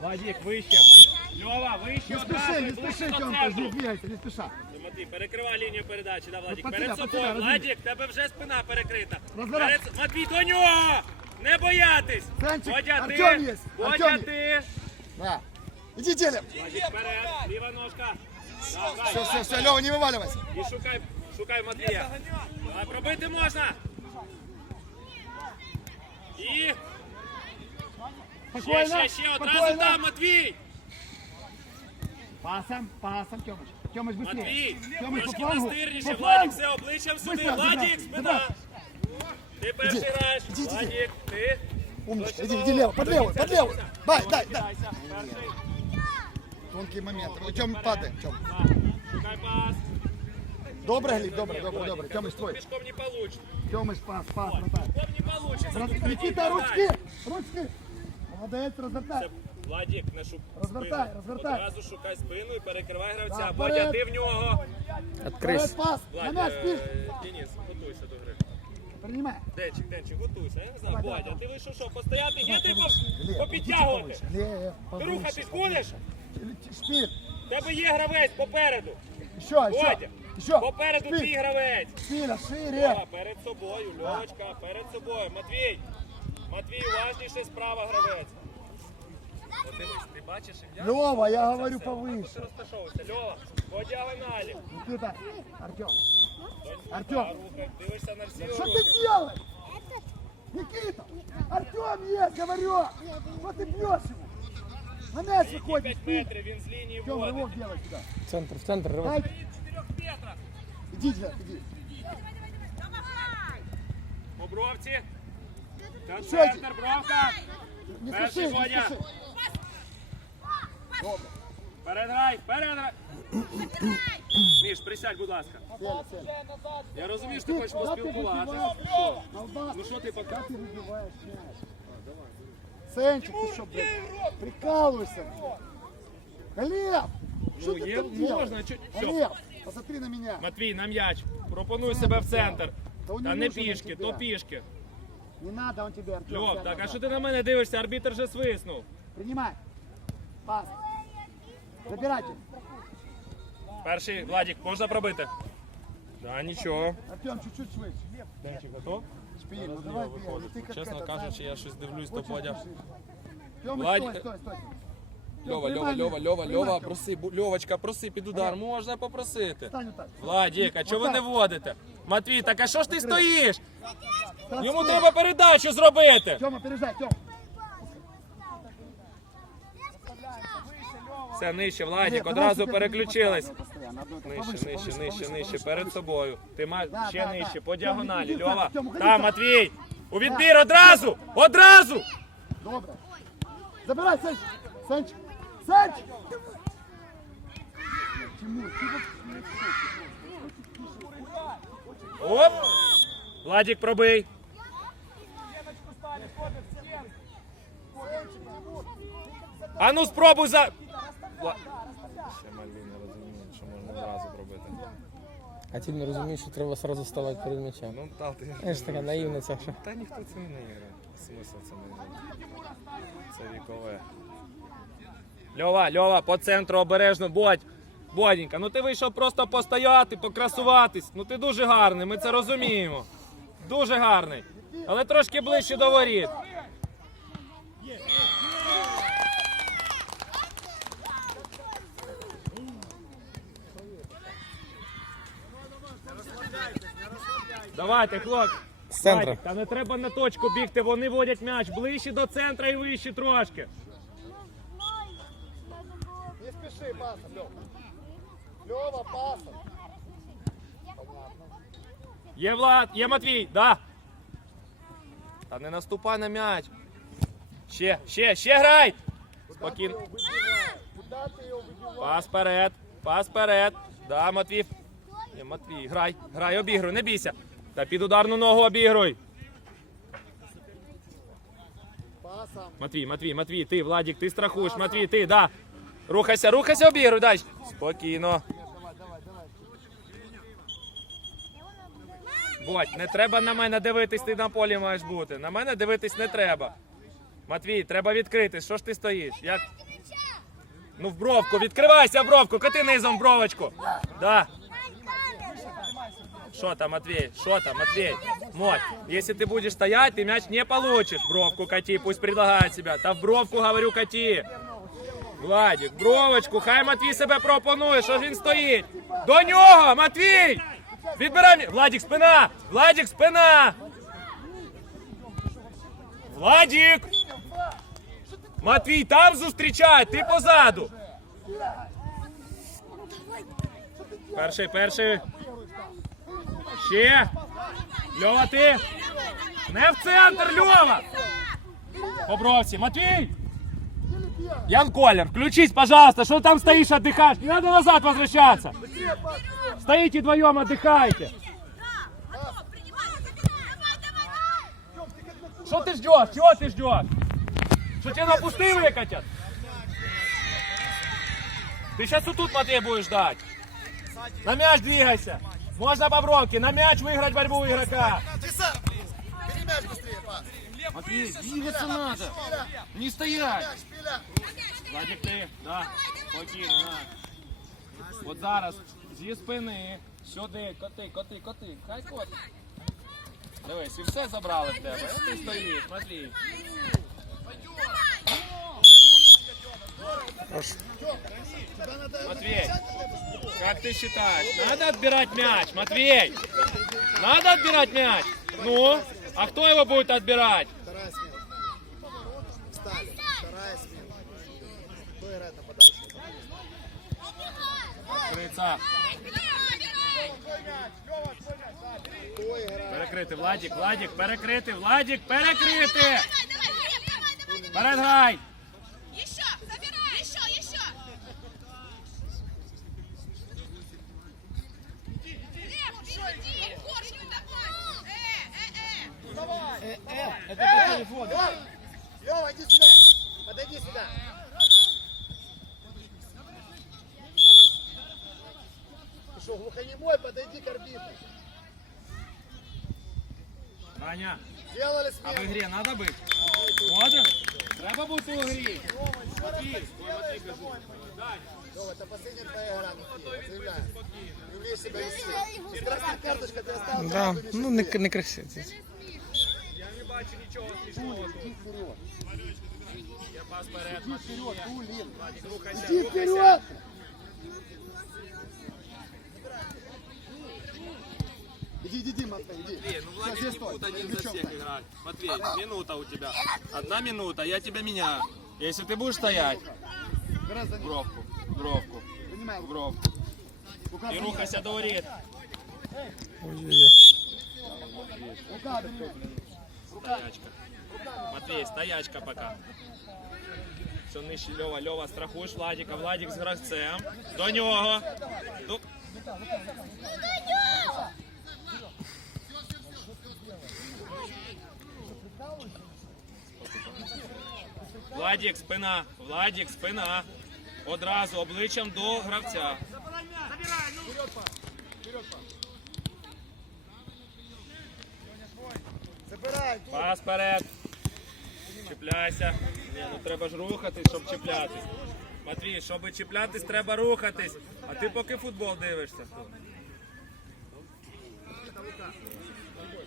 Владик, вище. Льова, вище Не спеши, не спеши, Тёмка, не двигайся, не спеша. Матвій, перекривай лінію передачі, да, Владик, перед собою. Владик, тебе вже спина перекрита. Розбирай. Перед... Матвій, до нього! Не боятись! Санчик, Бодя, Артем ти! есть, Бодя, Артем ти! Да. Иди. Владик, вперед, ліва ножка. Давай. Все, все, все, Лева, не вываливайся. І шукай, шукай Матвія. Давай, пробити можна. І ще, Спокойно, ще, ще, одразу спокойно. там, Матвій. Пасом, пасом, Тёмыч. Тёмыч, быстрее. Матвій, Тёмыч, по трошки флангу, настирніше, по Владик, флангу. все, обличчям сюди. Быстро, Владик, забрал, спина. забрал. Ти перший Іди, граєш. іди, іди. Владик, ти. Умничка, Точно. иди, иди лево, под левую, под левую. Дай, дай, дай. Кидайся, перший. Тонкий момент. Тём, падай, Тём. На, Шукай пас. Добре, Гліб, добре, добре, добре. Тёмыч, твой. Пішком не получится. Тёмыч, пас, пас, братан. Пішком не получится. Брат- Тут Никита, один ручки, подай. ручки. Молодець, розвертай. Це Владик, не шук Розвертай, спину. розвертай. Одразу шукай спину і перекривай гравця. Вперед. ти в нього. Вперед, пас, мяч, е. Денис, готуйся до гри. Принимай. Денчик, Денчик, готуйся. Я не знаю, Давай, давай, Бодя, ти вийшов що, постояти, є ти Глеб, попідтягувати? повыше. Глеб, Ти повыше. рухатись будеш? Шпиль. В Тебе є гравець попереду. Бодя, еще. Еще. попереду твій гравець. Шпиля, шире. Льова, перед собою, Льовочка, перед собою. Матвій, Матвій, уважніше справа гравець. От Дивись, ти бачиш ім'я? Лева, я говорю Все, отак от ти повыше. розташовуйся. Льова, по діагоналі. Никита, Артем. Да, Артем. рухай, дивишся на всі Что руки. ты делаешь? Никита! Артем есть, говорю! Что ты бьешь его? На мяч Які выходит, 5 спи! метрів, він з лінії Артем, вводить. рывок делай сюда. Центр, в центр, ривок. Дай, Чотирьох метрах. иди сюда, иди. По бровці. Та Що центр, бровка. Не Перший спеши, не Бодя. спеши. Добре. Переграй, переграй. Міш, присядь, будь ласка. Цель, цель. Я розумію, що ти хочеш Куда ты поспілкуватися. выбиваешь? Що? Колбас, Ну що ти куда пока? ты выбиваешь мяч? Сенчик, ты что, блядь, прикалываешься? Глеб! Что Ну, ты є- там делаешь? можна, чуть- всё. Глеб, посмотри на меня. Матвій, на м'яч. Пропонуй себе в центр. Та он Та не не нужен пішки, на то тебя. пішки. Не надо, он тебе, Артем. Льов, сядь так а назад. що ти на мене дивишся? Арбітр вже свиснув. Принимай. Пас. Забирайте. Перший Владик, можна пробити? Да, нічого. Артем, чуть-чуть швидше. Денчик готов? Шпиль, ну давай бегай. Ты как Чесно это, кажучи, знаешь, я щось дивлюсь, то очень Бодя. спешишь. Тёмыч, Владь- стой, стой, стой. Льова, Тём, Льова, приймай Льова, м'яч. Льова, Приймай, Льова, Тём. проси, бу- Льовочка, проси під удар, можна попросити. Стань вот так. Владик, а чого ви не водите? Матвій, так а що ж ти стоїш? Стань Йому стой. треба передачу зробити. Тёма, переезжай, Тём. Все, нижче, Глеб, Владик, давай одразу теперь переключились. не постоянно, одно это. Нижче, Повыше, нижче, повыше, нижче, повыше, нижче, повыше, перед повыше. собою. Ти ма Да, ще да, да. нижче, по Тьом, діагоналі. іди, Льова. Тьом, уходи Там, так. Матвій. У відбір одразу! Одразу! Добре. Забирай, Сенчик. Сенчик. Сенчик. Тимур, ты вот... Оп! Владик, пробий. А ну спробуй за. Ще Мальвін не розуміє, що можна одразу робити. А ті не розумієш, що треба одразу ставати перед м'ячем. Ну, та ти. Це ж така наївна ця що. Та ніхто це не грає. Смисл це не грає. Це вікове. Льова, Льова, по центру обережно, бодь. Бодінька, ну ти вийшов просто постояти, покрасуватись. Ну ти дуже гарний, ми це розуміємо. Дуже гарний. Але трошки ближче до воріт. Давайте, хлопці. З центру. Владик, Та не треба на точку бігти, вони водять м'яч ближче до центра і вище трошки. Не спеши, пасом, Лёва. Лёва, пасом. Є Влад, є Матвій, да. Та не наступай на м'яч. Ще, ще, ще грай! Спокійно. Куда ты его выбиваешь? Пас вперед, пас вперед. Да, Матвій. Ні, Матвій, грай, грай, обігруй, не бійся. Та під ударну ногу обігруй. Матвій, Матвій, Матвій, ти, Владік, ти страхуєш, Матвій, ти, да. Рухайся, рухайся, обігруй, дай. Спокійно. Бодь, не треба на мене дивитись, ти на полі маєш бути. На мене дивитись не треба. Матвій, треба відкритись. Що ж ти стоїш? Як? Ну в бровку, відкривайся в бровку, коти низом бровочку. Да. Что там, Матвей? Что там, Матвей? Моть, если ты будешь стоять, ты мяч не получишь. Бровку кати, пусть предлагает себя. Та в бровку, говорю, кати. Владик, бровочку, хай Матвій себе пропонує, що ж він стоїть. До нього, Матвій! Відбирай Владик, спина! Владик, спина! Владик! Матвій, там зустрічай, ти позаду. Перший, перший. Ще. Льова, ти. Не в центр, Льова. По бровці. Матвій. Ян Колер, включись, пожалуйста. Что там стоишь, отдыхаешь? Не надо назад возвращаться. Стоите вдвоем, отдыхайте. Что ты ждешь? Чего ты ждешь? Что тебя на пустые выкатят? Ты сейчас вот тут, Матвей, будешь ждать. На мяч двигайся. Можно по бровке. На мяч выиграть борьбу у игрока. Бери мяч быстрее, пас. Матвей, двигаться надо. Не стоять. Владик, ти, да, спокійно, на. От зараз зі спини, сюди, коти, коти, коти, хай кот. Дивись, і все забрали в тебе. Ти стоїш, Матвій. Матвей, как ты считаешь, надо отбирать мяч, Матвей? Надо отбирать мяч? Ну, а кто его будет отбирать? Вторая? Перекрити, Владик, Владик, перекрити, Владик, перекрити! Передграй! Еще! Забирай! Еще! Еще! Лев, впереди! Коршню такой! Э, э, э! Лёва, Лёва, иди сюда. Подойди сюда. Ты что, глухонемой? Подойди к арбитру. Аня, Сделали а в смену. ігрі треба бути? Можем? Треба бути у грі. Матвій, ой, Матвій, кажу. Лёва, это последняя твоя игра. Никита, заявляю. Не умеешь себя вести. И красная карточка ты оставил. Да, ты не ну не, не красиво. Я не бачу нічого смішного тут. Иди вперед. Я пас вперед. Иди вперед, Тулин. Владик, рухайся, Иди рухайся. вперед. Иди, иди, иди, Матвей, иди. Матвей, ну Сейчас, Владик здесь не стой. будет один за Мячом всех стой. играть. Матвей, минута у тебя. Одна минута, я тебя меняю. Если ты будешь стоять, Раз за в ним. бровку, в бровку, Принимай. в бровку. Рука І за рухайся до воріт. Ой-ой-ой. Рука, Матвей. Стоячка. Матвей, стоячка пока. Все нижче Льова. Льова, страхуєш Владіка. Владік з гравцем. До нього. До... Владік, спина. Владік, спина. Одразу обличчям до гравця. Забирай. Тур. Пас вперед. Чіпляйся. Ні, ну треба ж рухатись, щоб чіплятись. Матвій, щоб чіплятись, треба рухатись. А ти поки футбол дивишся.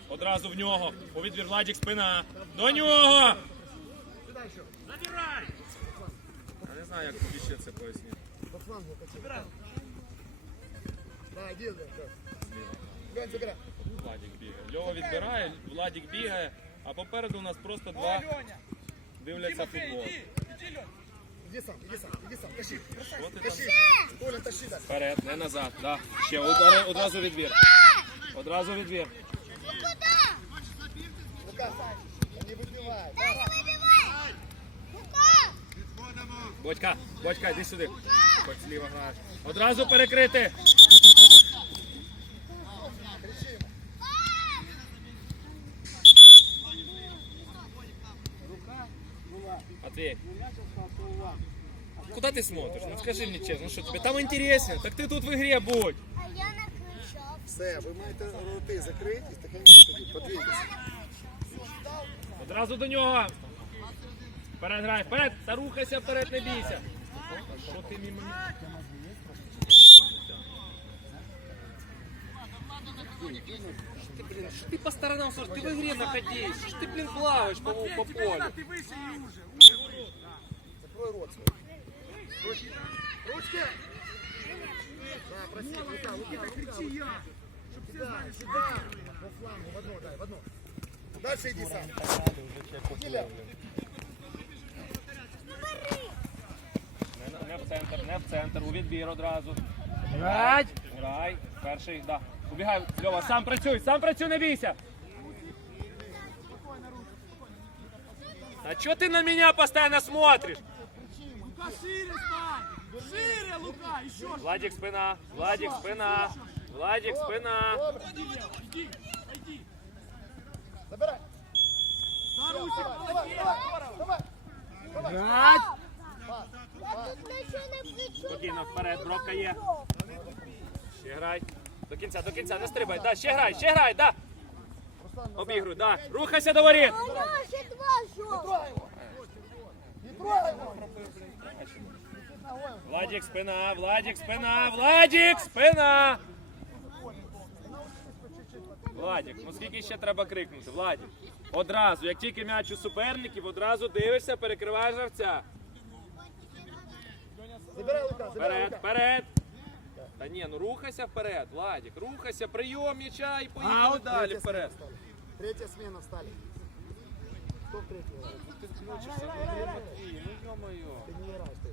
Одразу в нього. У відвір Владік спина. До нього! Забирай! Я не знаю, як тобі ще це пояснити. По флангу. Да, иди, да, да. Забирай. Владік бігає. Льова відбирає, Владік бігає, а попереду у нас просто два дивляться футбол. Иди сам, иди сам, иди сам. Тащи. Да. Вперед, не назад. Да. Ще удари, одразу відбір. Одразу відбір. Рука. Не выбивай. Бодька, Бодька, йди сюди. Хоч зліва граєш. Одразу перекрити. Матвей. Куда ты смотришь? Ну скажи мне честно, ну что тебе там интересно? Так ты тут в игре будь. А я накричав. Все, ви маєте роти закриті, тихенько ходіть, подвійтеся. Одразу до нього. Вперед грай, вперед, та рухайся вперед, не бійся. Що ти мимо Что ты, блин, что ты по сторонам, слушай, ты в игре находись, что ж ты, блин, плаваешь по, по полю. Закрой рот свой. Ручки. Ручки. Да, проси, Лука, Лука, Лука. я. Сюда, сюда. По флангу, в одну, дай, в одну. Дальше иди сам. Гиля. Не, не в центр, не в центр, у відбір одразу. Грать! Грай, перший, да. Убігай, Льова, сам працюй, сам працюй, не бійся. А чё ты на меня постоянно смотришь? Лука, шире стань. Шире, Лука, еще. Владик, спина, Владик, спина, Владик, спина. Забирай. Давай, давай, давай, давай. Грать! Спокійно, вперед, бровка є. Ще грай. До кінця, до кінця, не стрибай. Да, ще грай, ще грай, да. Обігруй, да. Рухайся до воріт. жовтих. Трогай его. Не трогай его. Владик, спина, Владик, спина, Владик, спина. Владик, ну скільки ще треба крикнути? Владик. Одразу, як тільки м'яч у суперників, одразу дивишся, перекриваєш гравця. Забирай, Лука, забирай, Вперед, Лука. вперед. Та ні, ну рухайся вперед, Владик, рухайся, прийом м'яча і поїхали далі Третья вперед. смена. Третья смена встали. Кто в? Ти включишся, ну, Матвій, ну йо-моє. Ты не играешь, ты.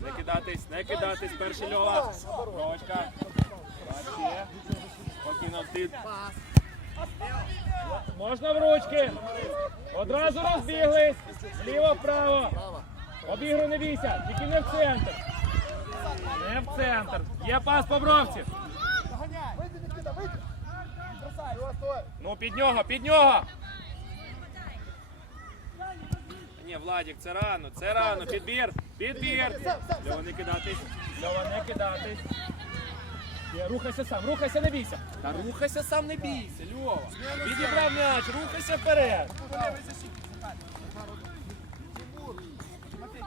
Не кидатись, не кидатись, перший Льова. Бровочка. Ще. Спокійно ти. Можна в ручки. Одразу розбіглись. Вліво, вправо. Обігру не бійся, тільки не в центр. Не в центр. Є пас по бровці. Ну, під нього, під нього. Ні, Владик, це рано, це рано. Підбір, підбір. Льова, не кидатись. Льова, не кидатись. Є, Рухайся сам, рухайся, не бійся. Та рухайся сам, не бійся, Льова. Відібрав м'яч, рухайся вперед. Матвей,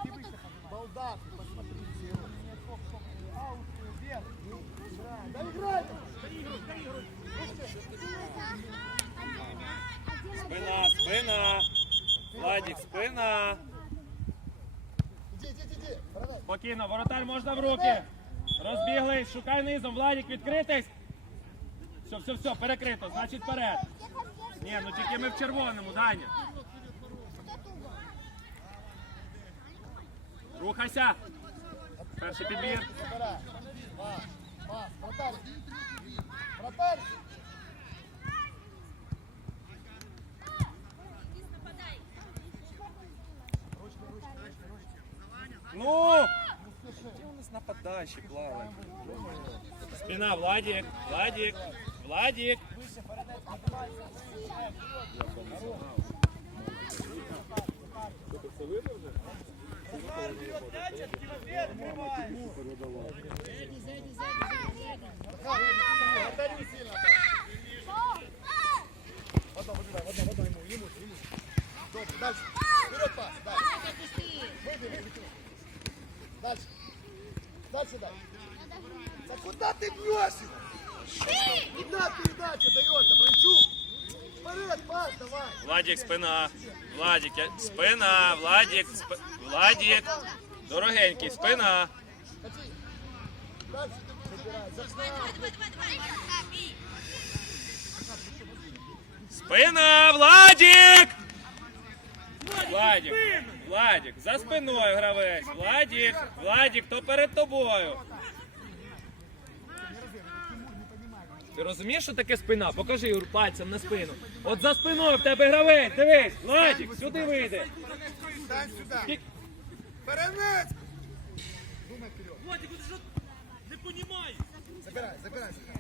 Спокійно, воротар можна в руки. Розбіглись, шукай низом, Владик, відкритись. Все, все, все, перекрито, значить вперед. Ні, ну тільки ми в червоному, Даня. Рухайся. Перший підбір. Вратарь. Вратарь. Ну! Где у нас нападающий плавает? Спина, Владик, Владик, Владик. Вратарь не Дальше дай. Да куда ты бьешь его? Куда передача дается, Бранчук? Вперед, пас, давай. Владик, спина. Владик, я- спина, Владик, сп... Владик. Дорогенький, спина. Дальше. Забирай, забирай. Спина, Владик! Владик, Владик, за спиною гравець. Владик, Владик, то перед тобою. Ти розумієш, що таке спина? Покажи Юр, пальцем на спину. От за спиною в тебе гравець, дивись, Владик, сюди вийде. Стань сюда. Кі- Перенець. Думай вперед. Владик, ти що не понімаєш? Забирай, забирай, забирай.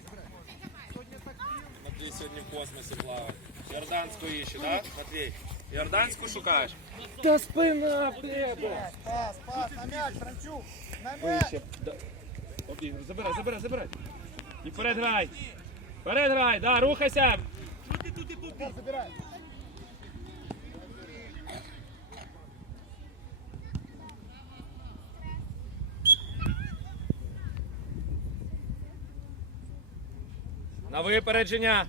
Матвій сьогодні в космосі плаває. Йорданську іще, так? Матвій? Йорданську шукаєш? Та спина, блядь! Пас, пас, на м'яч, Франчук! На м'яч! Обігруй, забирай, забирай, забирай! І вперед грай! Вперед грай, да, рухайся! Що ти тут і попав? Забирай! На випередження!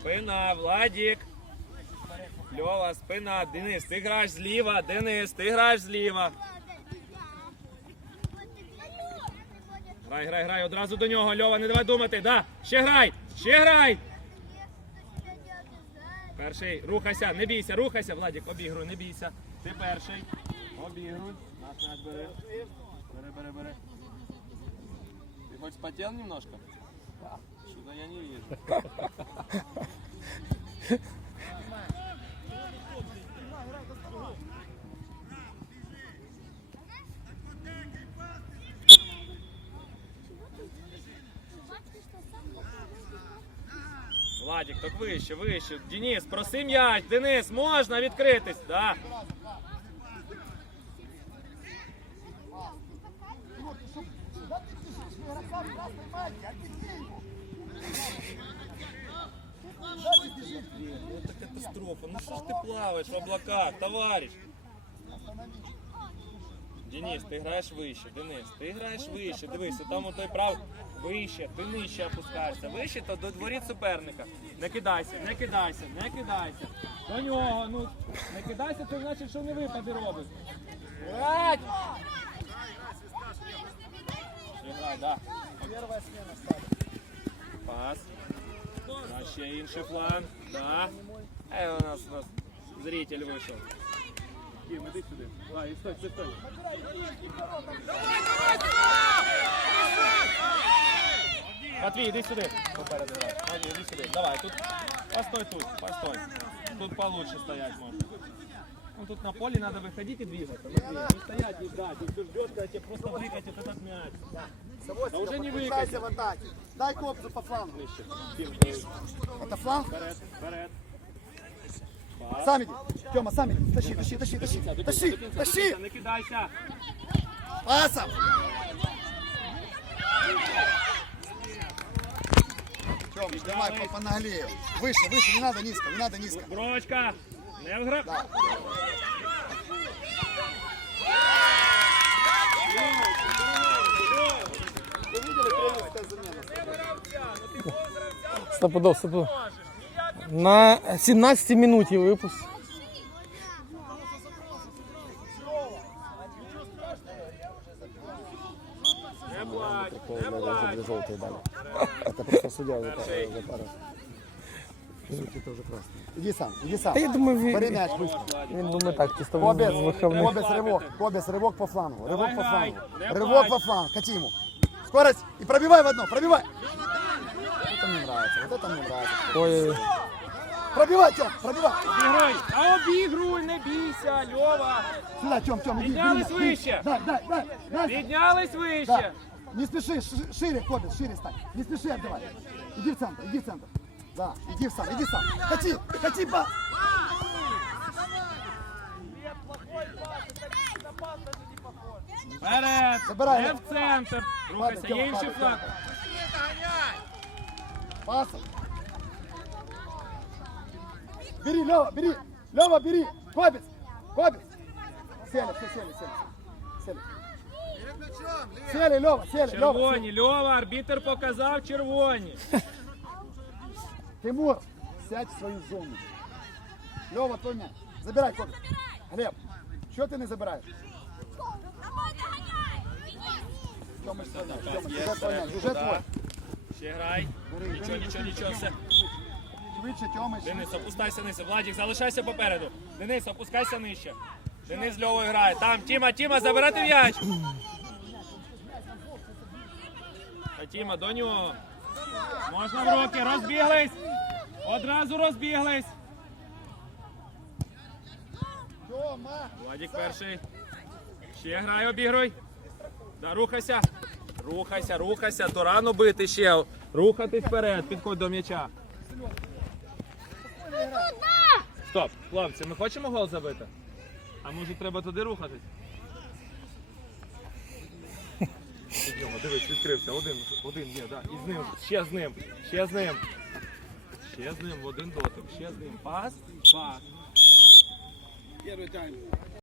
Спина, Владік. Льова, спина. Денис, ти граєш зліва. Денис, ти граєш зліва. Грай, грай, грай. Одразу до нього. Льова, не давай думати. Да. Ще грай! Ще грай! Перший. Рухайся, не бійся, рухайся, Владік, обігруй, не бійся. Ти перший. Обігруй. Наш мяч бери. Бери, бери, бери. Ты хоть спотел немножко? Что-то я не вижу. Владик, так вище, вище. Денис, проси м'яч. Денис, можна відкритись. Да. Да ты бежишь, игрока в красной майке, отбеги его. Да ты бежишь, Это катастрофа. Ну що ж ти плаваєш в облаках, товариш? Денис, ти граєш вище. Денис, ти граєш вище. Дивися, там у той прав вище, ти нижче опускаєшся. Вище, то до дворіт суперника. Не кидайся, не кидайся, не кидайся. До нього, ну не кидайся, це значить, що не випади робиш. Грать! Ще грай, да. Первая смена ставит. Пас. Да, ще інший фланг. Да. Е, у нас, у нас зритель вийшов. Дім, іди сюди. Давай, стой, стой, стой. Матвій, іди сюди. Попереду грай. Матвій, іди сюди. Давай, тут. Постой тут, постой. Тут получше стоять можно. Ну тут на поле надо выходить и двигаться. Не стоять, не ждать. И все ждет, когда тебе просто выкатит этот мяч. Савостьев, Да уже не подключайся в атаке. Дай копцу по флангу. Это фланг? Вперед, вперед. Сам иди. Тёма, сам иди. Тащи, тащи, тащи, тащи. Тащи, тащи. Не кидайся. Пасом. Тём, снимай по, понаглее. Выше, выше, не надо низко, не надо низко. Брочка. Не? Стопудов, стопудов. На 17 минуті випуск. Не плач, не плач. Это просто судья за пару. Иди сам, иди сам. Та я думаю, Бери він, мяч быстро. він думає так, чисто Кобес, з виховних. Кобес, рывок, Кобес, рывок по флангу, рывок по Давай, флангу, давай. рывок по флангу, кати ему. Скорость и пробивай в одно, пробивай. Вот это мне нравится, вот это мне нравится. Ой, Пробивай, Тём, пробивай. Обігруй. А обігруй, не бійся, Льова. Сюда, Тём, Тём, иди. Поднялись иди, выше. Дай, дай, дай, дай. Піднялись Да. вище. Не спеши, ш- шире, Кобес, шире стань. Не спеши отдавай. Иди в центр, иди в центр. Да, иди в сам, иди сам. Кати, кати, па. Вперед. Забирай, Не в центр. Рухайся, є інший фланг. Пасом. Бери, Лева, бери. Лева, бери. Кобец, Кобец. Сели, все, сели, сели. Сели. Сели, Лева, сели, Лева. Червоні, Льова, арбітер показав червоні. Тимур, сядь в свою зону. Лева, твой мяч. Забирай, Кобец. Глеб, что ты не забираешь? Тёмыч, твой мяч. Тёмыч, уже твой мяч, уже твой. Ще грай. Нічого, нічого, нічого, все. Швидше, Тёмыч. Денис, опускайся нижче. Владик, залишайся попереду. Денис, опускайся нижче. Денис з Льовою грає. Там, Тіма, Тіма, забирати м'яч. Та Тіма, до нього. Можна в руки, розбіглись. Одразу розбіглись. Тёма. Владик перший. Ще грай, обігруй. Да, рухайся. Рухайся, рухайся, то рано бити ще. Рухатись вперед, підходь до м'яча. Стоп, хлопці, ми хочемо гол забити? А може треба туди рухатись? Дивись, відкрився. Один, один є, да. І з ним, ще з ним, ще з ним. Ще з ним, один дотик, ще з ним. Пас, пас.